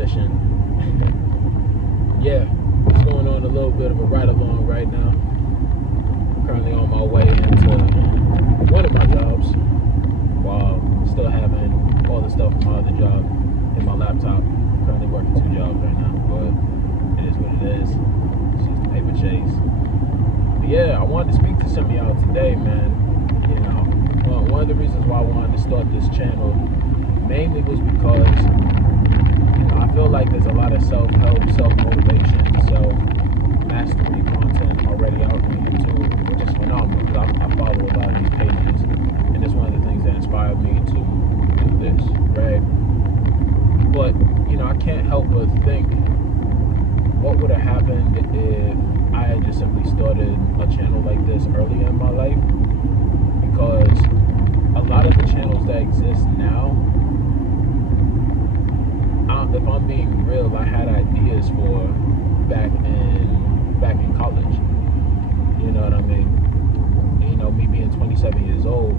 edition. Yeah, it's going on a little bit of a ride along right now. I'm currently on my way into one of my jobs while still having all the stuff from my other job in my laptop. I'm currently working 2 jobs right now, but it is what it is. It's just a paper chase. But yeah, I wanted to speak to some of y'all today, man. You know, one of the reasons why I wanted to start this channel mainly was because, you know, I feel like there's a lot of self-help, self-motivation, self-mastery content already out on YouTube, which is phenomenal because I follow a lot of these pages, and it's one of the things that inspired me to do this, right? But, you know, I can't help but think, what would have happened if I had just simply started a channel like this early in my life? Because a lot of the channels that exist now, if I'm being real, I had ideas for back in college. You know what I mean? You know, me being 27 years old,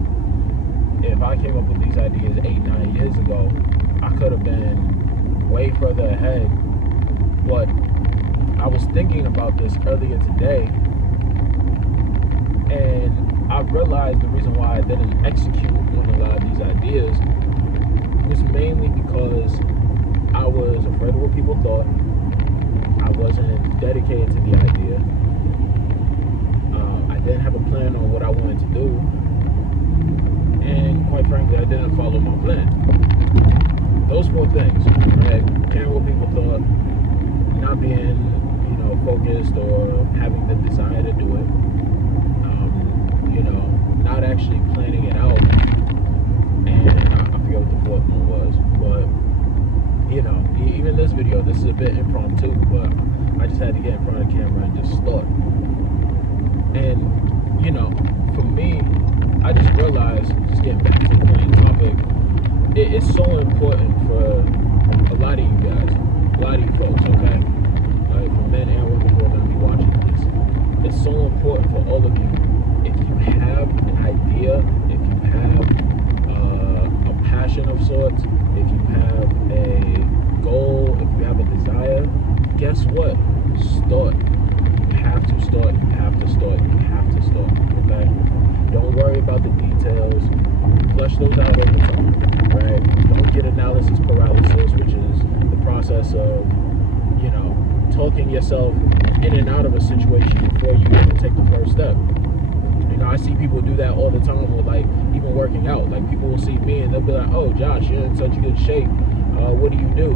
if I came up with these ideas 8-9 years ago, I could have been way further ahead. But I was thinking about this earlier today, and I realized the reason why I didn't execute on a lot of these ideas was mainly because I was afraid of what people thought. I wasn't dedicated to the idea. I didn't have a plan on what I wanted to do. And quite frankly, I didn't follow my plan. Those 4 things, right? Caring what people thought, not being, you know, focused or having the desire to do it. You know, not actually planning it out. And I forget what the 4th one was, but you know, even this video, this is a bit impromptu, but I just had to get in front of the camera and just start. And, you know, for me, I just realized, just getting back to the main topic, it's so important for a lot of you guys, a lot of you folks, okay? Like, for men and women who are going to be watching this. It's so important for all of you. If you have an idea, if you have a passion of sorts, if you have a goal, if you have a desire, guess what? Start. You have to start. You have to start. You have to start. Okay? Don't worry about the details. Flesh those out over time. Right? Don't get analysis paralysis, which is the process of, you know, talking yourself in and out of a situation before you even take the first step. You know, I see people do that all the time with, like, even working out. Like, people will see me and they'll be like, oh, Josh, you're in such good shape. What do you do?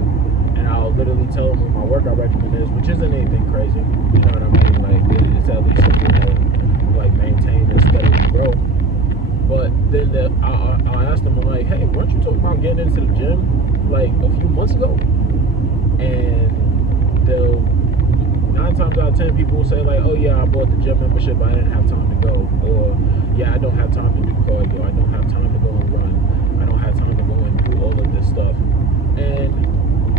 And I'll literally tell them what my workout regimen is, which isn't anything crazy. You know what I mean? Like, it's at least something to, like, maintain and steadily grow. But then I'll ask them, I'm like, hey, weren't you talking about getting into the gym, like, a few months ago? And they'll, 9 times out of 10, people will say, like, oh, yeah, I bought the gym membership, but I didn't have time to go. Or, yeah, I don't have time to do cardio. I don't have time to go and run. I don't have time to go and do all of this stuff. And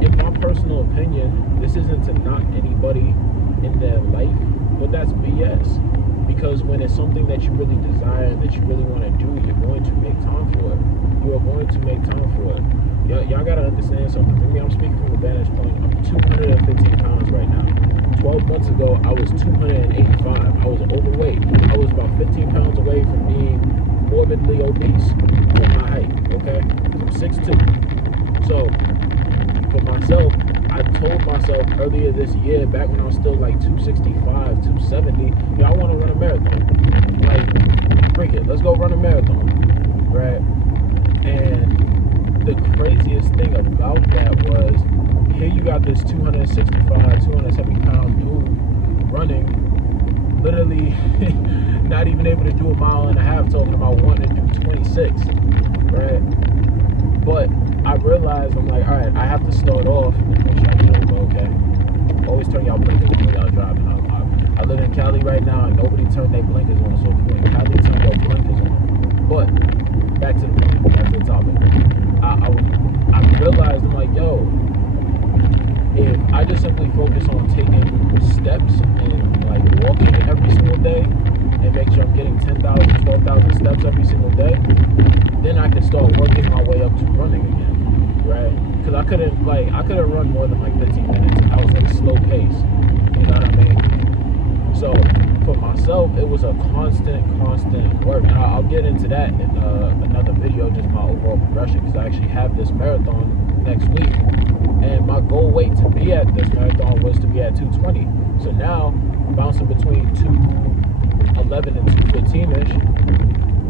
in my personal opinion, this isn't to knock anybody in their life, but that's BS. Because when it's something that you really desire and that you really want to do, you're going to make time for it. You are going to make time for it. Y'all got to understand something. For me, I'm speaking from the vantage point. I'm 215 pounds right now. 12 months ago, I was 285. I was overweight. I was about 15 pounds away from being morbidly obese for my height, okay? I'm 6'2". So, for myself, I told myself earlier this year, back when I was still like 265, 270, I want to run a marathon. Like, freak it, let's go run a marathon, right? And the craziest thing about that was, here you got this 265, 270 pound dude running, literally not even able to do 1.5 miles, talking about wanting to do 26, right? But I realized, I'm like, all right, I have to start off. Make sure I get over, okay? Always turn y'all blinkers on when y'all driving. I live in Cali right now, and nobody turned their blinkers on, so if you're in Cali, turn your blinkers on. But back to the topic. I realized, I'm like, yo, if I just simply focus on taking steps and like walking every single day and make sure I'm getting 10,000, 12,000 steps every single day, then I can start working my way up to running again. right? Because I couldn't run more than like 15 minutes. I was at a slow pace. You know what I mean? So for myself, it was a constant work. And I'll get into that in another video, just my overall progression, because I actually have this marathon next week. And my goal weight to be at this marathon was to be at 220. So now, bouncing between 211 and 215-ish,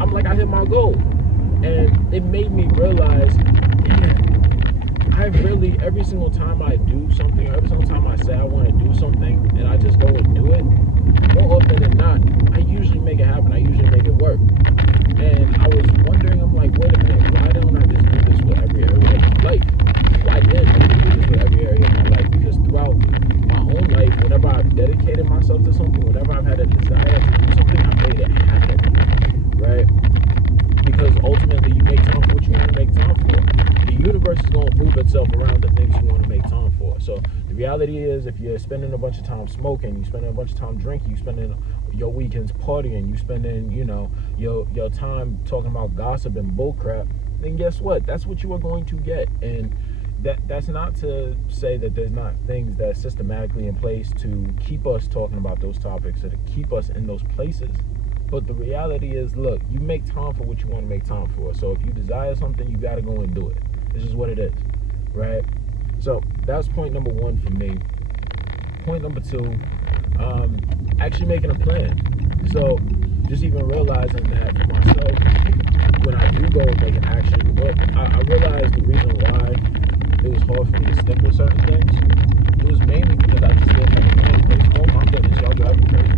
I'm like, I hit my goal. And it made me realize, man, I really, every single time I do something, or every single time I say I want to do something, and I just go and do it, more often than not, I usually make it happen. I usually make it work. And I was wondering, I'm like, wait a minute, why don't I just do this with every area of my life? Why didn't I do this with every area of my life? Because throughout my own life, whenever I've dedicated myself to something, whenever I've had a desire to do something, I made it happen, right? Because ultimately, you make time for what you want to make time for. The universe is going to move itself around the things you want to make time for. So the reality is, if you're spending a bunch of time smoking, you're spending a bunch of time drinking, you're spending your weekends partying, you're spending, your time talking about gossip and bullcrap, then guess what? That's what you are going to get. And that's not to say that there's not things that's systematically in place to keep us talking about those topics or to keep us in those places. But the reality is, look, you make time for what you want to make time for. So if you desire something, you got to go and do it. This is what it is, right? So that's point number one for me. Point number two, actually making a plan. So just even realizing that for myself, when I do go and make an action, but I realized the reason why it was hard for me to stick with certain things. It was mainly because I just didn't have a plan in place. Oh my goodness, y'all driving me crazy.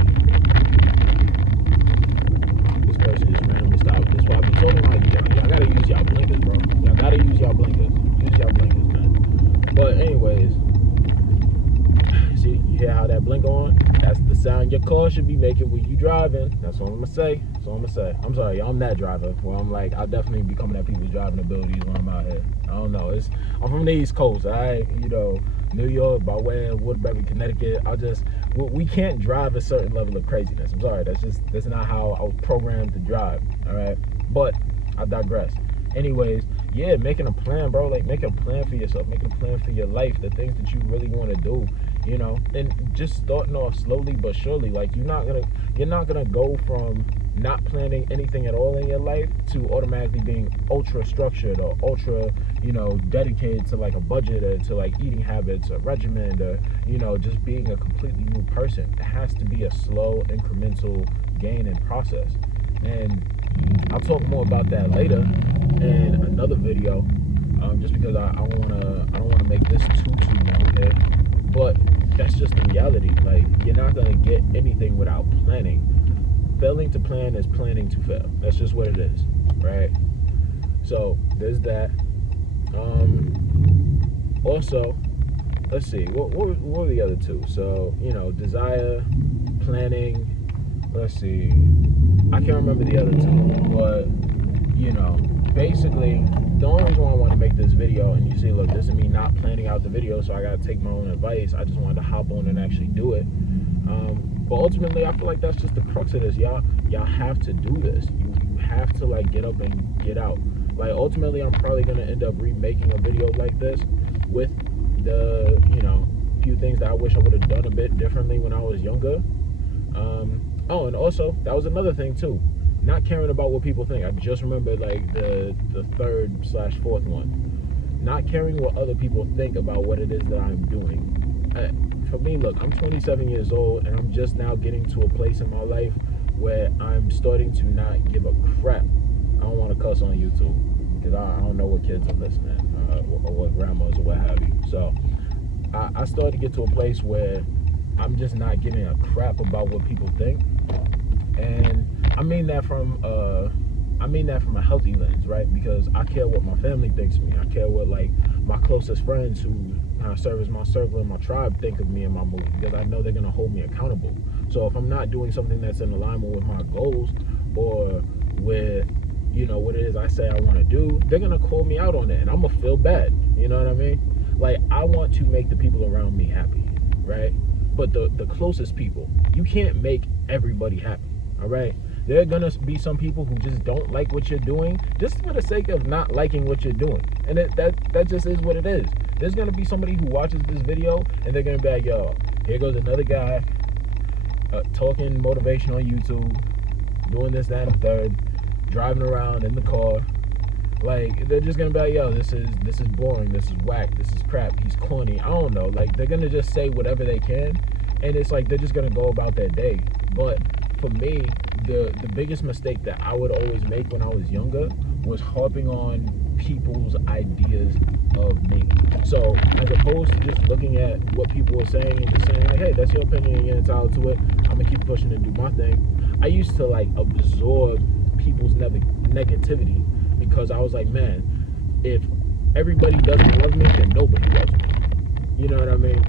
This person just randomly stopped. That's why I be talking like, y'all gotta use y'all blinkers, bro. Y'all gotta use y'all blinkers. Use y'all blinkers, man. But anyways, see, you hear how that blink on? That's the sound your car should be making when you driving. That's what I'm gonna say. That's what I'm gonna say. I'm sorry, y'all, I'm that driver. Well, I'm like, I'll definitely be coming at people's driving abilities when I'm out here. I don't know. I'm from the East Coast, alright? New York, by way of Woodbury, Connecticut. We can't drive a certain level of craziness. I'm sorry, that's not how I was programmed to drive, alright? But I digress. Anyways, yeah, making a plan, bro. Like, make a plan for yourself, making a plan for your life, the things that you really want to do, and just starting off slowly but surely. Like, you're not gonna go from not planning anything at all in your life to automatically being ultra structured or ultra, dedicated to like a budget or to like eating habits or regimen or, just being a completely new person. It has to be a slow, incremental gain and process. And I'll talk more about that later in another video, just because I don't wanna make this too long here. But that's just the reality. Like, you're not gonna get anything without planning. Failing to plan is planning to fail. That's just what it is, right? So there's that. Also, let's see, what were the other two? So, desire, planning. Let's see, I can't remember the other two, but basically, the only reason why I want to make this video, and you see, look, this is me not planning out the video, so I gotta take my own advice. I just wanted to hop on and actually do it. But ultimately, I feel like that's just the crux of this. Y'all have to do this. You have to like get up and get out. Like, ultimately, I'm probably gonna end up remaking a video like this with the few things that I wish I would have done a bit differently when I was younger. Oh, and also, that was another thing too. Not caring about what people think. I just remembered like the third/fourth one. Not caring what other people think about what it is that I'm doing. For me, look, I'm 27 years old, and I'm just now getting to a place in my life where I'm starting to not give a crap. I don't want to cuss on YouTube because I don't know what kids are listening or what grandmas or what have you. So I started to get to a place where I'm just not giving a crap about what people think. And I mean that from a healthy lens, right? Because I care what my family thinks of me. I care what like my closest friends who serve as my circle and my tribe think of me and my move, because I know they're gonna hold me accountable. So if I'm not doing something that's in alignment with my goals or with what it is I say I want to do, they're gonna call me out on it, and I'm gonna feel bad. You know what I mean? Like, I want to make the people around me happy, right? But the closest people, you can't make everybody happy. All right, There are gonna be some people who just don't like what you're doing just for the sake of not liking what you're doing. And that just is what it is. There's gonna be somebody who watches this video and they're gonna be like, yo, here goes another guy talking motivation on YouTube, doing this, that, and the third, driving around in the car. Like, they're just gonna be like, yo, this is boring, this is whack, this is crap, he's corny. I don't know. Like, they're gonna just say whatever they can, and it's like they're just gonna go about their day. But for me, the biggest mistake that I would always make when I was younger was harping on people's ideas of me. So as opposed to just looking at what people were saying and just saying like, hey, that's your opinion and you're entitled to it, I'm gonna keep pushing and do my thing, I used to like absorb people's negativity, because I was like, man, if everybody doesn't love me, then nobody loves me. You know what I mean?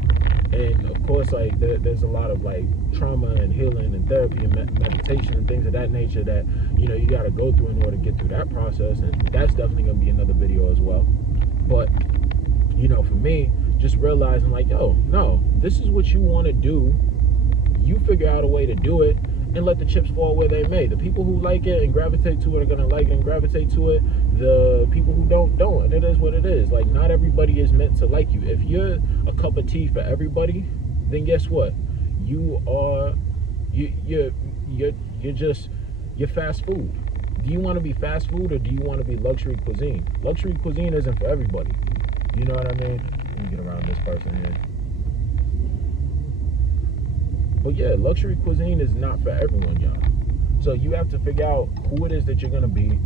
And of course, like there's a lot of like trauma and healing and therapy and meditation and things of that nature that, you know, you got to go through in order to get through that process. And that's definitely going to be another video as well. But, you know, for me, just realizing like, yo, no, this is what you want to do. You figure out a way to do it and let the chips fall where they may. The people who like it and gravitate to it are going to like it and gravitate to it. The people who don't. And it is what it is. Like, not everybody is meant to like you. If you're a cup of tea for everybody, then guess what? You're fast food. Do you want to be fast food or do you want to be luxury cuisine? Luxury cuisine isn't for everybody. You know what I mean? Let me get around this person here. But yeah, luxury cuisine is not for everyone, y'all. So you have to figure out who it is that you're going to be,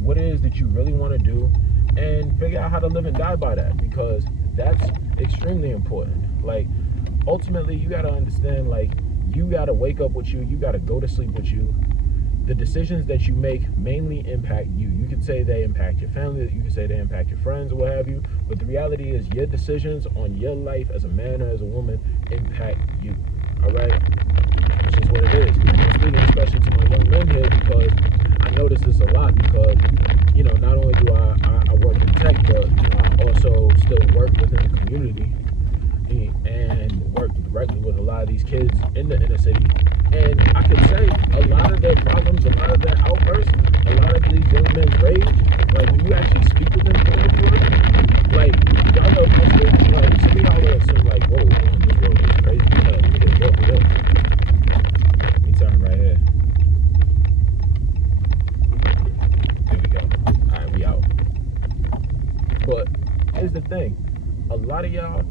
what it is that you really want to do, and figure out how to live and die by that, because that's extremely important. Like, ultimately, you got to understand, like, you got to wake up with you got to go to sleep with you. The decisions that you make mainly impact you. You could say they impact your family, you could say they impact your friends or what have you, but the reality is your decisions on your life as a man or as a woman impact you. All right, which is what it is. I'm speaking especially to my young men here because I notice this a lot, because, you know, not only do I work in tech, but, you know, I also still work within the community and work directly with a lot of these kids in the inner city. And I can say a lot of their problems, a lot of their outbursts, a lot of these young men's rage, like when you actually speak with them for them, like, y'all know this, like, some of y'all will assume like, whoa, man, this world is crazy. Let me turn right here. There we go. Alright, we out. But here's the thing. A lot of y'all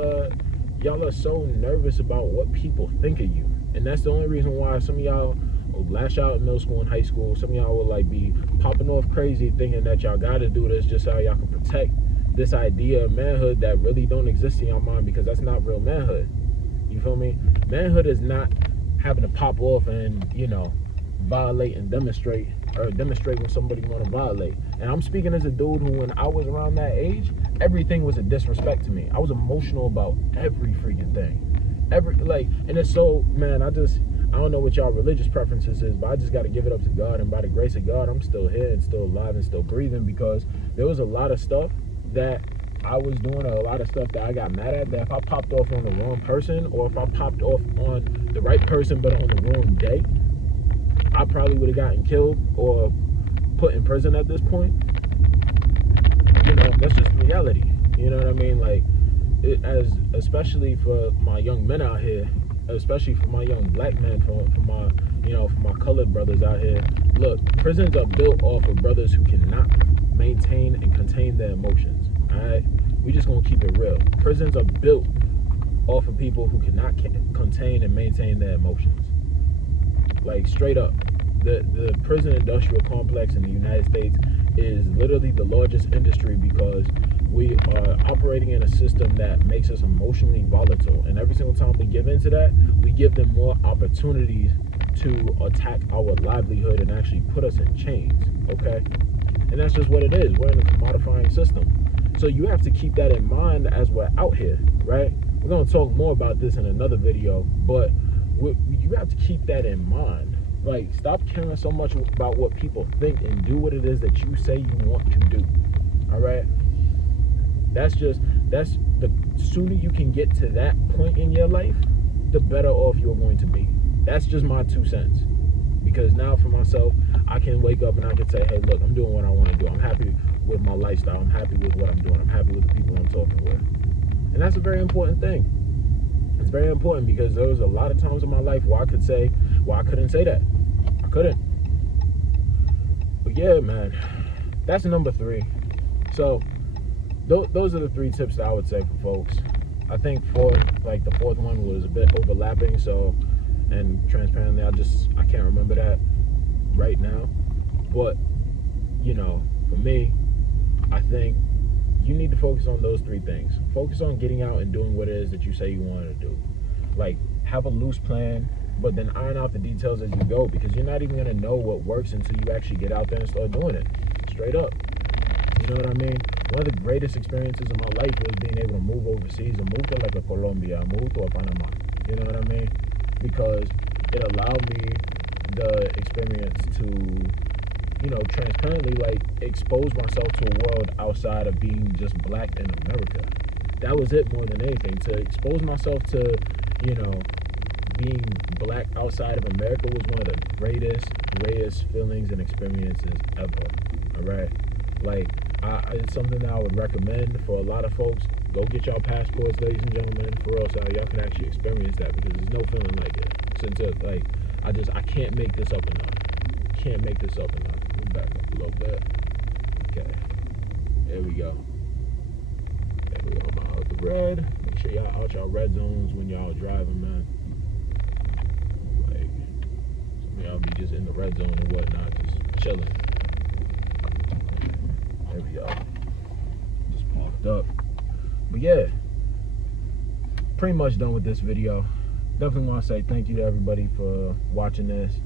are so nervous about what people think of you. And that's the only reason why some of y'all will lash out in middle school and high school. Some of y'all will like be popping off crazy thinking that y'all gotta do this just so y'all can protect this idea of manhood that really don't exist in your mind, because that's not real manhood. You feel me? Manhood is not having to pop off and, you know, violate and demonstrate when somebody want to violate. And I'm speaking as a dude who, when I was around that age, everything was a disrespect to me. I was emotional about every freaking thing. And it's so, man, I don't know what y'all religious preferences is, but I just got to give it up to God. And by the grace of God, I'm still here and still alive and still breathing, because there was a lot of stuff that I was doing, a lot of stuff that I got mad at, that if I popped off on the wrong person, or if I popped off on the right person but on the wrong day, I probably would have gotten killed or put in prison at this point. You know, that's just reality. You know what I mean? Like, especially for my young men out here, especially for my young black men, for my colored brothers out here. Look, prisons are built off of brothers who cannot maintain and contain their emotions. All right, we just gonna keep it real. Prisons are built off of people who cannot contain and maintain their emotions. Like, straight up, the prison industrial complex in the United States is literally the largest industry, because we are operating in a system that makes us emotionally volatile, and every single time we give into that, we give them more opportunities to attack our livelihood and actually put us in chains. Okay, and that's just what it is. We're in a commodifying system. So you have to keep that in mind as we're out here, right? We're going to talk more about this in another video, but you have to keep that in mind. Like, stop caring so much about what people think and do what it is that you say you want to do. All right? That's the sooner you can get to that point in your life, the better off you're going to be. That's just my 2 cents. Because now for myself, I can wake up and I can say, hey, look, I'm doing what I want to do. I'm happy with my lifestyle. I'm happy with what I'm doing. I'm happy with the people I'm talking with. And that's a very important thing. It's very important because there was a lot of times in my life where I couldn't say that. I couldn't. But yeah, man, that's number 3. So those are the 3 tips that I would say for folks. I think the fourth one was a bit overlapping. So, and transparently, I can't remember that right now. But, for me, I think you need to focus on those 3 things. Focus on getting out and doing what it is that you say you want to do. Like, have a loose plan, but then iron out the details as you go, because you're not even going to know what works until you actually get out there and start doing it. Straight up. You know what I mean? One of the greatest experiences of my life was being able to move overseas and move to like a Colombia, move to a Panama. You know what I mean? Because it allowed me the experience to, transparently like expose myself to a world outside of being just black in America. That was it more than anything. To expose myself to, being black outside of America was one of the greatest feelings and experiences ever. All right? Like, it's something that I would recommend for a lot of folks. Go get y'all passports, ladies and gentlemen, for real, so y'all can actually experience that, because there's no feeling like it. Since I can't make this up enough. Can't make this up enough. Let me back up a little bit. Okay. There we go. I'm out the red. Make sure y'all out y'all red zones when y'all driving, man. Like, some of y'all be just in the red zone and whatnot, just chilling. There we go. Just parked up. But yeah, pretty much done with this video. Definitely want to say thank you to everybody for watching this.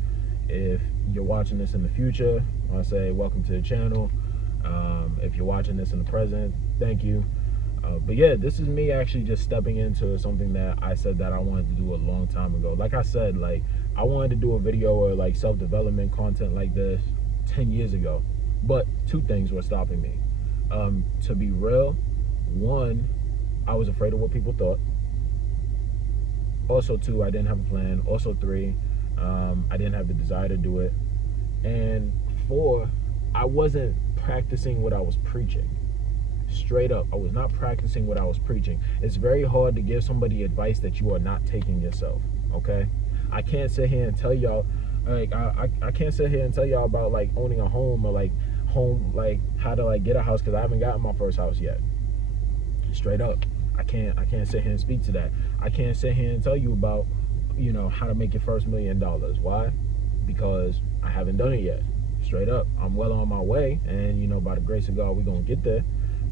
If you're watching this in the future, I want to say welcome to the channel. If you're watching this in the present, thank you. But yeah, this is me actually just stepping into something that I said that I wanted to do a long time ago. Like I said, like, I wanted to do a video or like self-development content like this 10 years ago. But 2 things were stopping me. To be real, 1, I was afraid of what people thought. Also 2, I didn't have a plan. Also 3, I didn't have the desire to do it. And 4, I wasn't practicing what I was preaching. Straight up, I was not practicing what I was preaching. It's very hard to give somebody advice that you are not taking yourself, okay? I can't sit here and tell y'all, like, I can't sit here and tell y'all about, like, owning a home or, like, how to, like, get a house, because I haven't gotten my first house yet. Straight up. I can't sit here and speak to that. I can't sit here and tell you about, how to make your first $1 million. Why? Because I haven't done it yet. Straight up. I'm well on my way, and, by the grace of God, we're going to get there.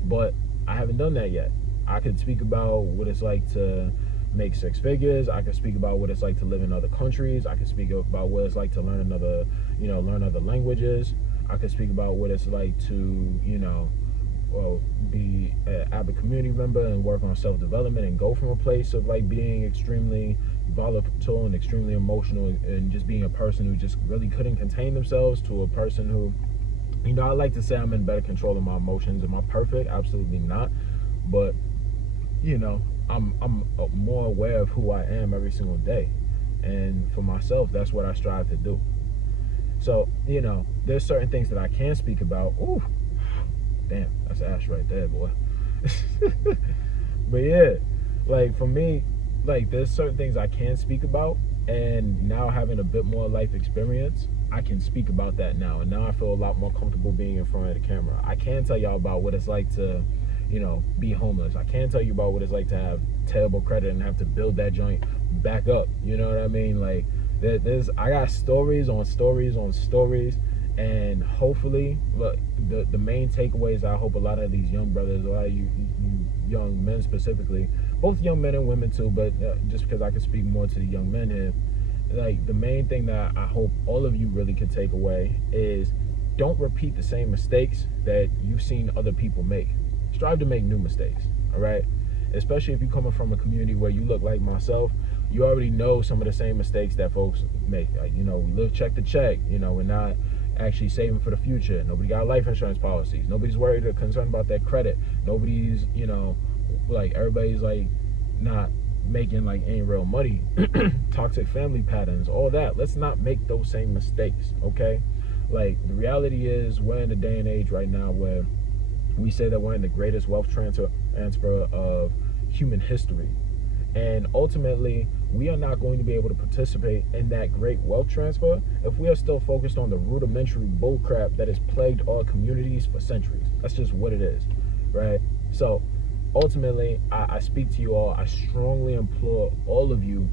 But I haven't done that yet. I could speak about what it's like to make 6 figures. I could speak about what it's like to live in other countries. I could speak about what it's like to learn learn other languages. I could speak about what it's like to, be an avid community member and work on self-development and go from a place of like being extremely volatile and extremely emotional and just being a person who just really couldn't contain themselves to a person who, I like to say I'm in better control of my emotions. Am I perfect? Absolutely not. But, I'm more aware of who I am every single day. And for myself, that's what I strive to do. So, there's certain things that I can speak about. Ooh, damn, that's ash right there, boy. But yeah, like for me, like there's certain things I can speak about. And now having a bit more life experience, I can speak about that now. And now I feel a lot more comfortable being in front of the camera. I can tell y'all about what it's like to, be homeless. I can tell you about what it's like to have terrible credit and have to build that joint back up. You know what I mean? Like, I got stories on stories on stories. And hopefully, look, the main takeaways I hope a lot of these young brothers, a lot of you young men specifically, both young men and women too, but just because I can speak more to the young men here, like the main thing that I hope all of you really could take away is don't repeat the same mistakes that you've seen other people make. Strive to make new mistakes, all right? Especially if you're coming from a community where you look like myself, you already know some of the same mistakes that folks make. Like, we live check to check, we're not actually saving for the future. Nobody got life insurance policies. Nobody's worried or concerned about their credit. Nobody's, like everybody's like not making like ain't real money, toxic family patterns, all that. Let's not make those same mistakes, okay? Like, the reality is we're in a day and age right now where we say that we're in the greatest wealth transfer of human history. And ultimately, we are not going to be able to participate in that great wealth transfer if we are still focused on the rudimentary bullcrap that has plagued our communities for centuries. That's just what it is, right? So ultimately, I speak to you all. I strongly implore all of you,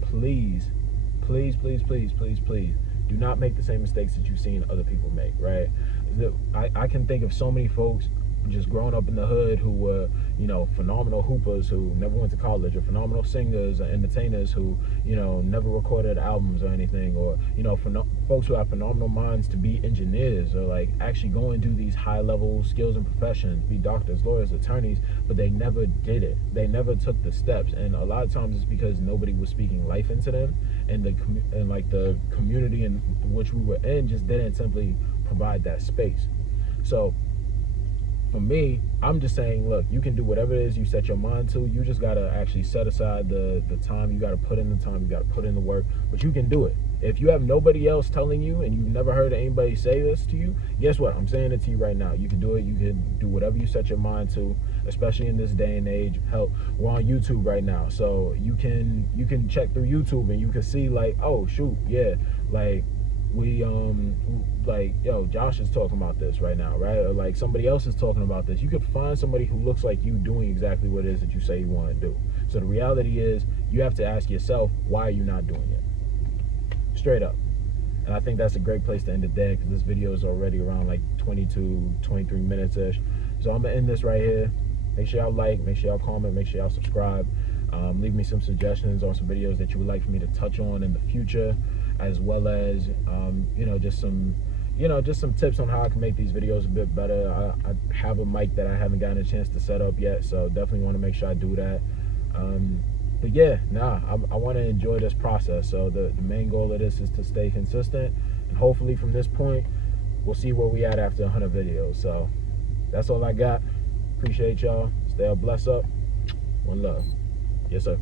please, do not make the same mistakes that you've seen other people make, right? I can think of so many folks just growing up in the hood who were, phenomenal hoopers who never went to college, or phenomenal singers or entertainers who, never recorded albums or anything, or, folks who have phenomenal minds to be engineers, or like actually go and do these high level skills and professions, be doctors, lawyers, attorneys, but they never did it. They never took the steps. And a lot of times it's because nobody was speaking life into them, and the community in which we were in just didn't simply provide that space. So for me, I'm just saying, look, you can do whatever it is you set your mind to. You just got to actually set aside the time. You got to put in the time. You got to put in the work. But you can do it. If you have nobody else telling you, and you've never heard anybody say this to you, guess what? I'm saying it to you right now. You can do it. You can do whatever you set your mind to, especially in this day and age. Hell, we're on YouTube right now. So you can check through YouTube and you can see like, oh, shoot, yeah, like, we Josh is talking about this right now, right? Or like somebody else is talking about this. You could find somebody who looks like you doing exactly what it is that you say you want to do. So the reality is, you have to ask yourself, why are you not doing it? Straight up. And I think that's a great place to end it there, because this video is already around like 22, 23 minutes ish. So I'm gonna end this right here. Make sure y'all like, make sure y'all comment, make sure y'all subscribe. Leave me some suggestions on some videos that you would like for me to touch on in the future, as well as just some tips on how I can make these videos a bit better. I have a mic that I haven't gotten a chance to set up yet, so definitely want to make sure I do that. But yeah, I want to enjoy this process. So the main goal of this is to stay consistent, and hopefully from this point we'll see where we at after 100 videos. So that's all I got. Appreciate y'all. Stay up, bless up. One love. Yes, sir.